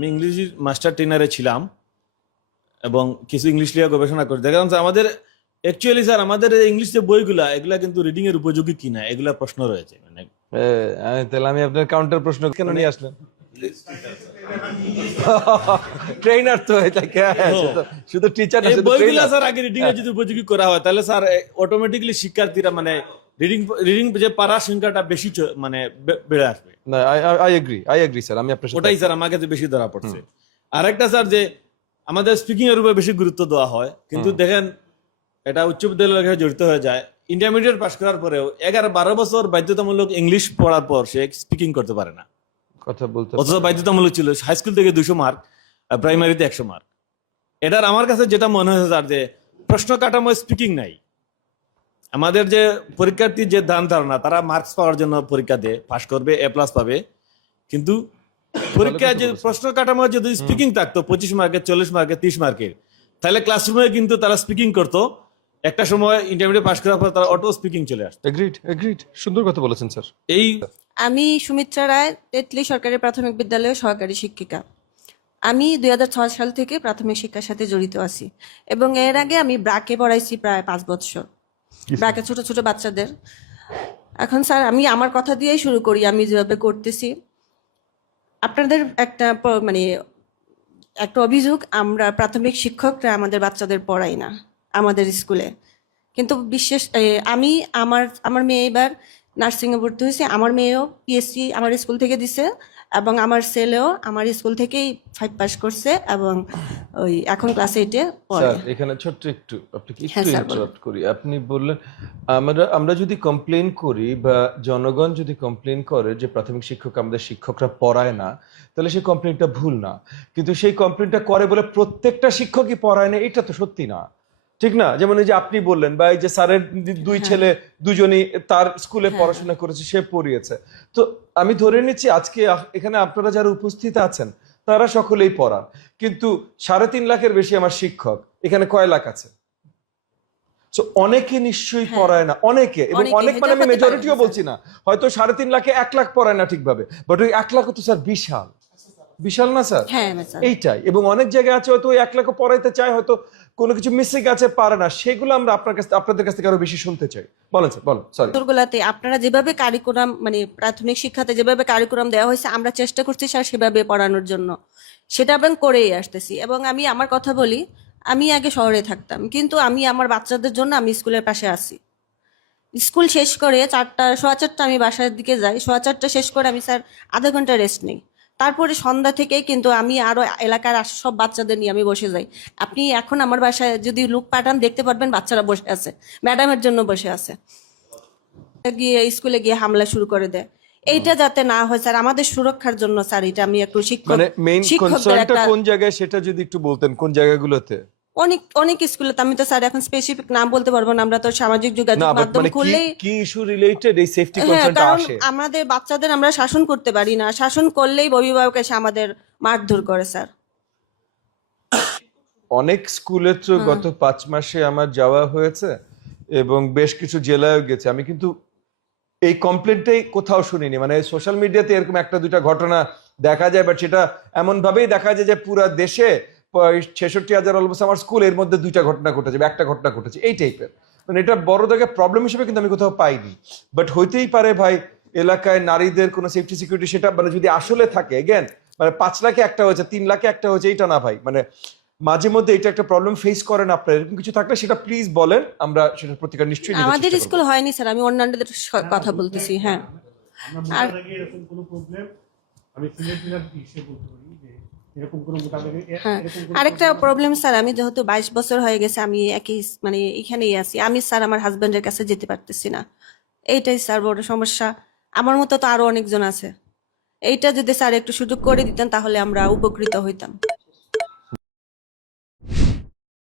আমি English master ট্রেনারে ছিলাম এবং কিছু ইংলিশ নিয়ে গবেষণা করি। দেখলাম যে আমাদের অ্যাকচুয়ালি স্যার আমাদের ইংলিশ যে বইগুলা এগুলা কিন্তু রিডিং এর উপযোগী কিনা এগুলা প্রশ্ন রয়েছে। মানে তাহলে আমি আপনার কাউন্টার প্রশ্ন কেন নিয়ে আসলেন? ট্রেনার তো এটা শুধু টিচার না, এই শুধু বইগুলা ট্রেনার। স্যার আগে রিডিং এর যদি উপযোগী করা হয় তাহলে স্যার অটোমেটিক্যালি শিক্ষার্থীরা মানে রিডিং রিডিং যে পারার সংখ্যাটা বেশি মানে বেড়ে আসবে। না, আই এগ্রি স্যার, আমি আপনার সাথে ওটাই স্যার আমার কাছে বেশি ধরা পড়ছে। আরেকটা স্যার যে আমাদের স্পিকিং এর উপর বেশি গুরুত্ব দেওয়া হয়, কিন্তু দেখেন এটা উচ্চ বিদ্যালয়ের সাথে জড়িত হয়ে যায়। ইন্টারমিডিয়েট পাস করার পরেও 11-12 বছর বাধ্যতামূলক ইংলিশ পড়ার পর সে স্পিকিং করতে পারে না। কথা বলতে অথচ বাধ্যতামূলক ছিল হাই স্কুল থেকে 200 মার্ক, প্রাইমারিতে 100 মার্ক। এটার আমার কাছে যেটা মনে হয়েছে স্যার যে প্রশ্ন কাঠামো স্পিকিং নাই। আমাদের যে পরীক্ষার্থীর যে ধারণা তারা মার্কস পাওয়ার জন্য পরীক্ষা দিয়ে পাস করবে, A+ পাবে, কিন্তু পরীক্ষায় যে প্রশ্ন কাঠামো যদি স্পিকিং থাকতো 25 মার্কের, 40 মার্কের, 30 মার্কের, তাহলে ক্লাসরুমে কিন্তু তারা স্পিকিং করতো। একটা সময় ইন্টারমিডিয়েট পাস করার পর তারা অটো স্পিকিং চলে আসতো। এগ্রিড, সুন্দর কথা বলেছেন স্যার। এই আমি সুমিত্রা রায়, তেতলি সরকারি প্রাথমিক বিদ্যালয়ের সহকারী শিক্ষিকা। আমি 2006 সাল থেকে প্রাথমিক শিক্ষার সাথে জড়িত আছি এবং এর আগে আমি ব্রাকে পড়াইছি প্রায় 5 বছর, ব্রাকে ছোট ছোট বাচ্চাদের। এখন স্যার আমি আমার কথা দিয়েই শুরু করি। আমি যেভাবে করতেছি, আপনাদের মানে একটা অভিযোগ, আমরা প্রাথমিক শিক্ষকরা আমাদের বাচ্চাদের পড়াই না আমাদের স্কুলে। কিন্তু আমি আমার মেয়ে এবার নার্সিংয়ে ভর্তি হয়েছে। আমার মেয়েও পিএসসি আমার স্কুল থেকে দিছে এবং আমার ছেলেও আমার স্কুল থেকেই 5 পাস করছে এবং ওই এখন ক্লাস 8-এ পড়ে। স্যার এখানে ছোট্ট একটু আপনাকে হ্যাঁ, একটু স্যার, ইন্টারাপ্ট করি। আপনি বললেন আমরা যদি কমপ্লেন করি বা জনগণ যদি কমপ্লেন করে যে প্রাথমিক শিক্ষক আমাদের শিক্ষকরা পড়ায় না, তাহলে সেই কমপ্লেনটা ভুল না। কিন্তু সেই কমপ্লেনটা করে বলে প্রত্যেকটা শিক্ষকই পড়ায় না, এটা তো সত্যি না, ঠিক না? যেমন এই যে আপনি বললেন, বা এই যে স্যারের দুই ছেলে দুজনই তার স্কুলে পড়াশোনা করেছে, সে পড়িয়েছে। তো আমি ধরে নিচ্ছি আজকে এখানে আপনারা যারা উপস্থিত আছেন তারা সকলেই পড়ান, কিন্তু 3.5 লাখের বেশি আমার শিক্ষক, এখানে কয় লাখ আছে? অনেকে নিশ্চয়ই পড়ায় না, অনেকে, এবং অনেক মানে আমি মেজরিটিও বলছি না, হয়তো 3.5 লাখে 1 লাখ পড়ায় না ঠিকভাবে, বাট ওই 1 লাখ তো স্যার বিশাল বিশাল না স্যার? হ্যাঁ স্যার, এইটাই। এবং অনেক জায়গায় আছে হয়তো ওই 1 লাখও পড়াইতে চায়, হয়তো কোনো কিছু মিসিং আছে, পারে না, সেগুলো আমরা আপনাদের কাছ থেকে আরো বেশি শুনতে চাই। বলেন স্যার, বলেন। সরি। স্কুলগুলোতে আপনারা যেভাবে কারিকুলাম, মানে প্রাথমিক শিক্ষাতে যেভাবে কারিকুলাম দেওয়া হয়েছে, আমরা চেষ্টা করছি স্যার সেভাবে পড়ানোর জন্য, সেটা আমি করেই আসতেছি। এবং আমি আমার কথা বলি, আমি আগে শহরে থাকতাম, কিন্তু আমি আমার বাচ্চাদের জন্য আমি স্কুলের পাশে আছি। স্কুল শেষ করে 4:15 আমি বাসার দিকে যাই, 4:15 শেষ করে আমি স্যার আধা ঘন্টা রেস্ট নিই। তারপরে সন্ধ্যা থেকে কিন্তু আমি আরো এলাকার সব বাচ্চাদের নিয়ে আমি বসে যাই। আপনি এখন আমার বাসায় যদি লোক পাঠান দেখতে পারবেন বাচ্চারা বসে আছে, ম্যাডামের জন্য বসে আছে, গিয়ে স্কুলে গিয়ে হামলা শুরু করে দেয়। এইটা যাতে না হয় স্যার, আমাদের সুরক্ষার জন্য স্যার, এটা আমি একটু মানে মেইন শিক্ষকদের কনসার্নটা একটা কোন জায়গায় সেটা যদি একটু বলতেন, কোন জায়গাগুলোতে? অনেক অনেক স্কুলে আমি তো স্যার এখন স্পেসিফিক নাম বলতে পারবো না, আমরা তো সামাজিক যোগাযোগ না, মাধ্যম মানে খুললেই কি ইস্যু রিলেটেড এই সেফটি হ্যাঁ, কনসার্নটা কারণ আসে? আমাদের বাচ্চাদের আমরা শাসন করতে পারি না, শাসন করলেই অভিভাবক এসে আমাদের মারধর করে স্যার। অনেক স্কুলে তো গত 5 মাসে আমার যাওয়া হয়েছে এবং বেশ কিছু জেলায়ও গেছে, আমি কিন্তু এই কমপ্লেনটাই কোথাও শুনিনি। মানে সোশ্যাল মিডিয়াতে এরকম 1-2টা ঘটনা দেখা যায়, বাট সেটা এমন ভাবেই দেখা যায় যে পুরো দেশে 66,000 অলমোস্ট আমার স্কুল, এর মধ্যে 2টা ঘটনা ঘটেছে, 1টা ঘটনা ঘটেছে, এই টাইপের। মানে এটা বড় জায়গায় প্রবলেম হিসেবে কিন্তু আমি কোথাও পাইনি। বাট হইতেই পারে ভাই, এলাকায় নারীদের কোনো সেফটি সিকিউরিটি, সেটা মানে যদি আসলে থাকে, এগেন মানে 5 লাখে একটা হয়েছে, 3 লাখে একটা হয়েছে, এইটা না ভাই। মানে মাঝে মধ্যে এটা একটা প্রবলেম ফেস করেন আপনারা, এরকম কিছু থাকলে সেটা প্লিজ বলেন, আমরা সেটার প্রতিকার নিশ্চয়ই নিতে আমাদের চেষ্টা করব। স্কুল হয়নি স্যার, আমি অন্যান্যদের কথা বলতেছি। হ্যাঁ, আর এরকম কোনো প্রবলেম আমি সিনিয়র ট্রেনার হিসেবে বলতে পারি যে এরকম কোনো মোটামুটি হ্যাঁ, আরেকটা প্রবলেম স্যার, আমি যেহেতু 22 বছর হয়ে গেছে আমি একই মানে এখানেই আছি, আমি স্যার আমার হাজবেন্ডের কাছে যেতে পারতেছি না। এইটাই স্যার বড় সমস্যা। আমার মতো তো আরো অনেকজন আছে। এইটা যদি স্যার একটু সুযোগ করে দিতেন তাহলে আমরা উপকৃত হইতাম।